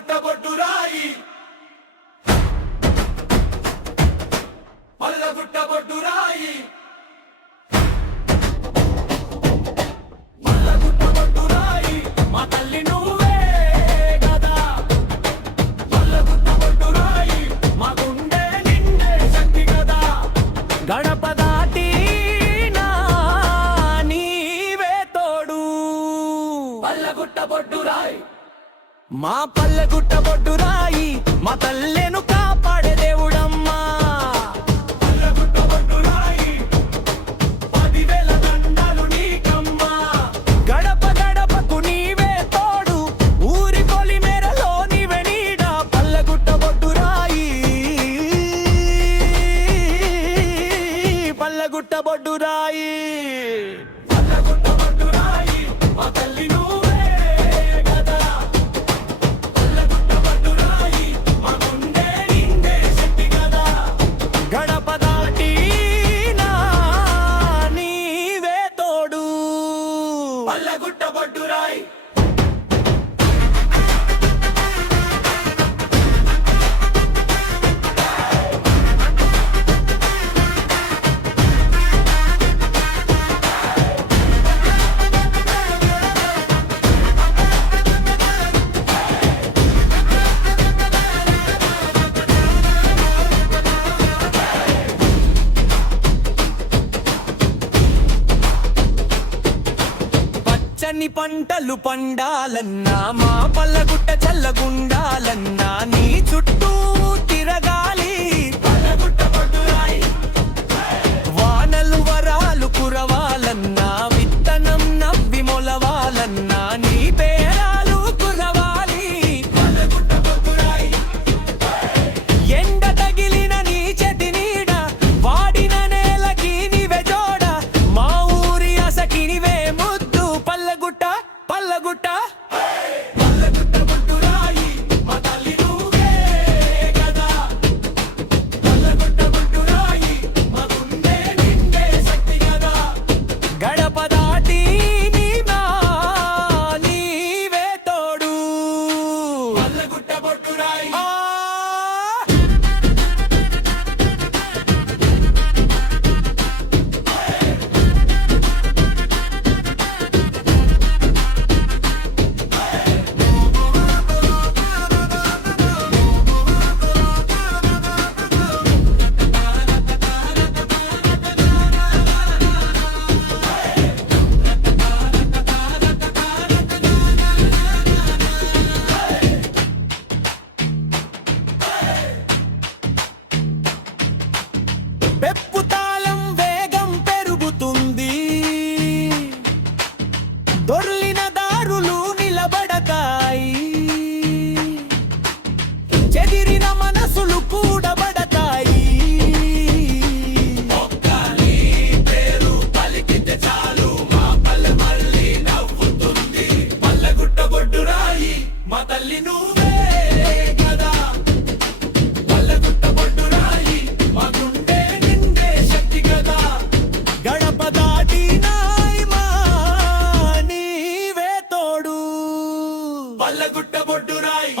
పల్లగుట్టబొడ్డురాయి పల్లగుట్టబొడ్డురాయి పల్లగుట్టబొడ్డురాయి మా తల్లి నువ్వే గదా పల్లగుట్టబొడ్డురాయి మా గుండె నిండే శక్తి గదా గడప దాటి నీవే తోడు పల్లగుట్టబొడ్డురాయి మా పల్లగుట్టబొడ్డురాయి మా తల్లెను కాపాడే దేవుడమ్మా పల్లగుట్టబొడ్డురాయి 10,000 దండాలు నీకమ్మా గడప గడపకు నీవే తోడు ఊరి కొలి మేరలో నీవే నీడ పల్లగుట్టబొడ్డురాయి పల్లగుట్టబొడ్డురాయి పల్లగుట్టబొడ్డురాయి మా తల్లి నువ్వే గదా పల్లగుట్టబొడ్డురాయి మా గుండె నిండే శక్తి గదా గడప దాటి నీవే తోడు పల్లగుట్టబొడ్డురాయి పచ్చని పంటలు పండాలన్నా మా పల్లగుట్ట చల్లగుండాలన్నా నీ చుట్టూ తిరగాలి పల్లగుట్టబొడ్డురాయి వానలు వరాలు కురవాలన్నా విత్తనం నవ్వి మొలవాలన్నా నీ పేరాలు కురవాలి పల్లగుట్టబొడ్డురాయి ఎండ తగిలిన నీ చెటి నీడ వాడిన నేలకి నీవే జోడ మా ఊరి అసకి నీవే ముద్దు పల్లగుట్ట పల్లగుట్టబొడ్డురాయి మా తల్లి నువ్వే గదా పల్లగుట్టబొడ్డురాయి మా గుండె నిండే శక్తి గదా గడప దాటి నీవే తోడు పల్లగుట్టబొడ్డురాయి పెప్పు తాళం వేగం పెరుగుతుంది దొర్లిన దారులు నిలబడతాయి చెదిరిన మనసులు కూడబడతాయి ఒక్క నీ పేరు పలికితే చాలు మా పల్లె మళ్ళీ నవ్వుతుంది పల్లగుట్టబొడ్డురాయి మా తల్లి నువ్వే గదా పల్లగుట్టబొడ్డురాయి మా గుండె నిండే శక్తి గదా గడప దాటి నీవే తోడు పల్లగుట్టబొడ్డురాయి